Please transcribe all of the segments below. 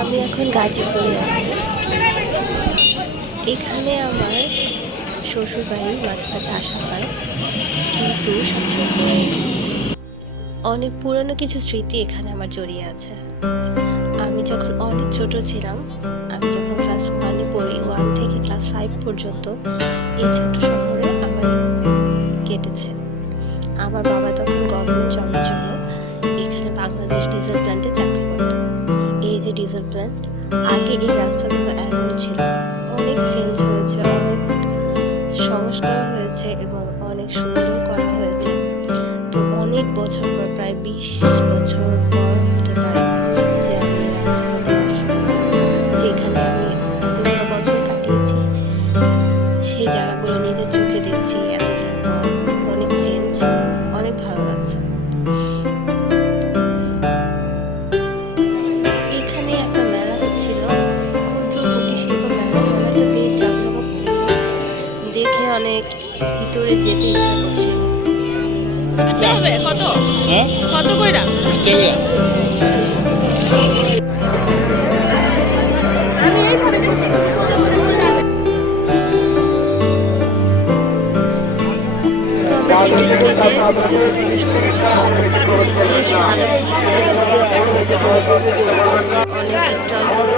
আমি এখন গাজীপুরে আছি। এখানে আমার শ্বশুরবাড়ি মাঝে মাঝে আসা হয়, কিন্তু সবচেয়ে অনেক পুরনো কিছু স্মৃতি এখানে আমার জড়িয়ে আছে। আমি যখন অনেক ছোট ছিলাম, আমি যখন ক্লাস 1-এ পড়ি, 1 থেকে ক্লাস 5 পর্যন্ত এই ছোট্ট শহরে আমার কেটেছে। আমার বাবা তখন গভর্নমেন্ট জবের জন্য এখানে বাংলাদেশ ডিজেল প্ল্যান্টে চাকরি করত। এই যে ডিজেল প্ল্যান্ট, আগে এই রাস্তাগুলো এমন ছিল না, অনেক চেঞ্জ হয়েছে, অনেক সংস্কার হয়েছে এবং অনেক সুন্দর করা হয়েছে। তো অনেক বছর পর, প্রায় 20 বছর পর হতে পারে যে আমি এই রাস্তাটাতে আসলাম, যেখানে আমি এতগুলো বছর কাটিয়েছি, সেই জায়গাগুলো নিজের চোখে দেখছি এতদিন পর। অনেক চেঞ্জ, অনেক ভালো লাগছে। এখানে একটা মেলা হচ্ছিল, ক্ষুদ্র কুটির শিল্প মেলা। মেলাটা বেশ জাঁকজমকপূর্ণ, দেখে অনেক ভিতরে যেতে ইচ্ছা করছিল। কত কত কইরা প্রবেশ করে বেশ ভালো ভিড় ছিল, অনেক স্টল ছিল,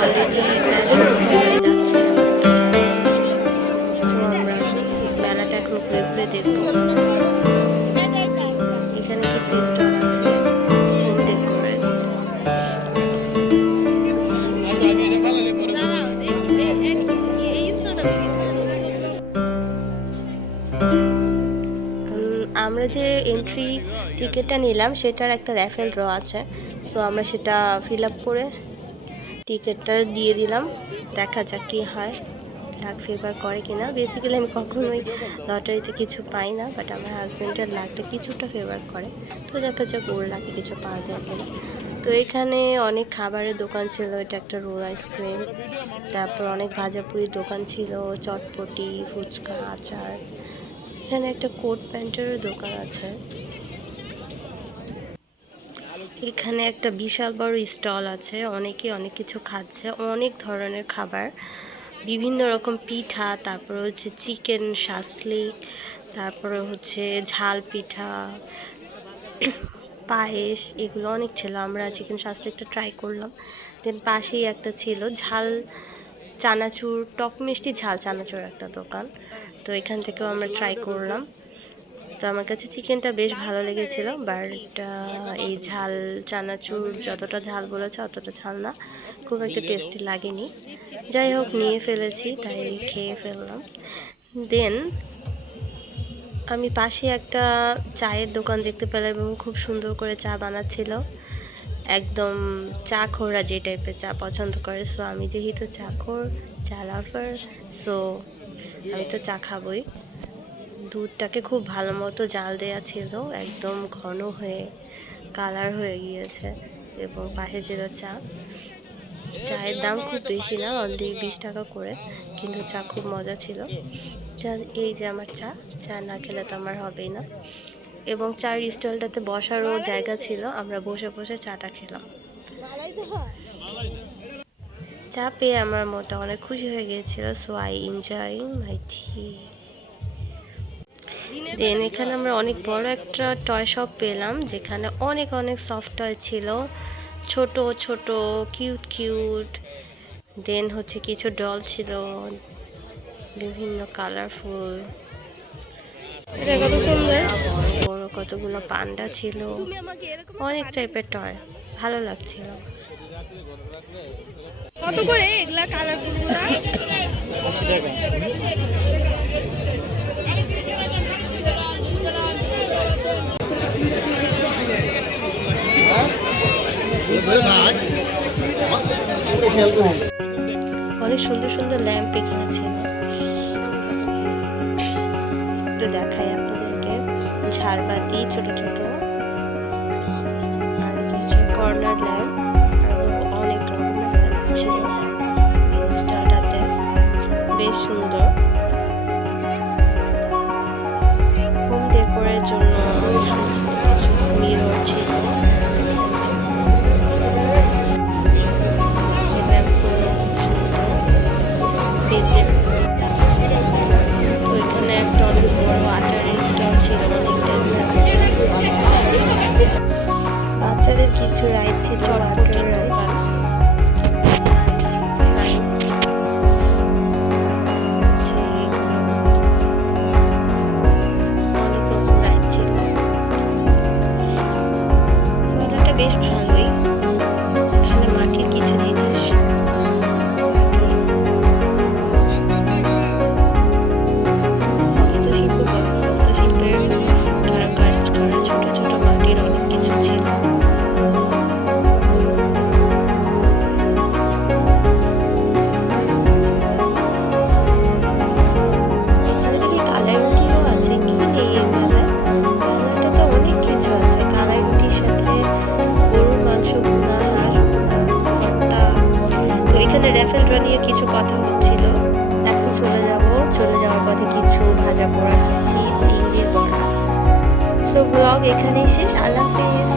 অলরেডি প্রায় সন্ধ্যা হয়ে যাচ্ছে। তো আমরা মেলাটা এখন ঘুরে ঘুরে দেখবো। এখানে কিছু স্টল আছে হোম ডেকোরের। আমরা যে এন্ট্রি টিকিটটা নিলাম সেটার একটা র্যাফেল ড্র আছে, সো আমরা সেটা ফিল আপ করে টিকিটটা দিয়ে দিলাম। দেখা যাক কী হয়, লাক ফেভার করে কিনা। বেসিক্যালি আমি কখনোই লটারিতে কিছু পাই না, বাট আমার হাজব্যান্ডের লাকটা কিছুটা ফেভার করে, তো দেখা যাক ওর লাকে কিছু পাওয়া যায় কিনা। তো এখানে অনেক খাবারের দোকান ছিল, এটা একটা রোল আইসক্রিম, তারপর অনেক ভাজাপুরির দোকান ছিল, চটপটি, ফুচকা, আচার। এখানে একটা কোট প্যান্টেরও দোকান আছে। এখানে একটা বিশাল বড় স্টল আছে, অনেকে অনেক কিছু খাচ্ছে, অনেক ধরনের খাবার, বিভিন্ন রকম পিঠা, তারপরে হচ্ছে চিকেন শাসলিক, তারপরে হচ্ছে ঝাল পিঠা, পায়েস, এগুলো অনেক ছিল। আমরা চিকেন শাসলিকটা ট্রাই করলাম। দেন পাশেই একটা ছিল ঝাল চানাচুর, টক মিষ্টি ঝাল চানাচুর একটা দোকান, তো এখান থেকেও আমরা ট্রাই করলাম। তো আমার কাছে চিকেনটা বেশ ভালো লেগেছিল, বাট এই ঝাল চানাচুর যতটা ঝাল বলেছে অতটা ঝাল না, খুব একটা টেস্টি লাগেনি। যাই হোক, নিয়ে ফেলেছি তাই খেয়ে ফেললাম। দেন আমি পাশে একটা চায়ের দোকান দেখতে পেলাম এবং খুব সুন্দর করে চা বানাচ্ছিল, একদম চা খোররা যে টাইপের চা পছন্দ করে। সো আমি যেহেতু চা খোর, চা লাভার, সো আমি তো চা খাবই। দুধটাকে খুব ভালো মতো জাল দেওয়া ছিল, একদম ঘন হয়ে কালার হয়ে গিয়েছে, এবং পাশে ছিল চা। চায়ের দাম খুব বেশি না, অলরেডি 20 টাকা করে, কিন্তু চা খুব মজা ছিল। এই যে আমার চা, চা না খেলে তো আমার হবেই না। এবং চার স্টলটাতে বসারও জায়গা ছিল, আমরা বসে বসে চাটা খেলাম। চা পেয়ে আমার মনটা অনেক খুশি হয়ে গিয়েছিল, সো আই এনজয় মাই টি। দেন এখানে আমরা অনেক বড় একটা টয় শপ পেলাম, যেখানে অনেক অনেক সফট টয় ছিল, ছোট ছোট কিউট কিউট। দেন হচ্ছে কিছু ডল ছিল, বিভিন্ন কালারফুল, কত সুন্দর। বড় কতগুলো পান্ডা ছিল, অনেক টাইপের টয়, ভালো লাগছিল। কত করে এগুলা কালারফুল গুলা? 80 টাকা। অনেক সুন্দর সুন্দর ল্যাম্প এখানে ছিল, একটু দেখাই আপনাদেরকে। ঝাড়বাতি ছোট ছোট, আর হচ্ছে কর্নার ল্যাম্প, আরো অনেক রকমের ল্যাম্প ছিল এই স্টলটাতে, বেশ সুন্দর। হোম ডেকোরের জন্য সুন্দর সুন্দর কিছু মিরর ছিল, ল্যাম্পগুলো খুব সুন্দর বেতের। তো এখানে একটা অনেক বড় আচারের স্টল ছিল, অনেক ধরনের আচার। বাচ্চাদের কিছু রাইড ছিল, চটপটের দোকান। অনেক রকম রাইড ছিল, মেলাটা বেশ ভালোই। এখানে মাটির কিছু জিনিস, হস্তশিল্প বলো, হস্তশিল্পের কারুকাজ করা ছোট ছোট মাটির অনেক কিছু ছিল। এখানে দেখি কালাই রুটিও আছে, কি নেই এই মেলায়? মেলাটাতে অনেক কিছু আছে, কালাই রুটির সাথে গরুর মাংস ভুনা, হাঁস ভুনা, ভর্তা। তো এখানে র্যাফেল ড্র নিয়ে কিছু কথা হচ্ছিল। এখন চলে যাওয়ার পথে কিছু ভাজা পোড়া খাচ্ছি, চিংড়ির বড়া। সো ব্লগ এখানেই শেষ, আল্লাহ হাফেজ।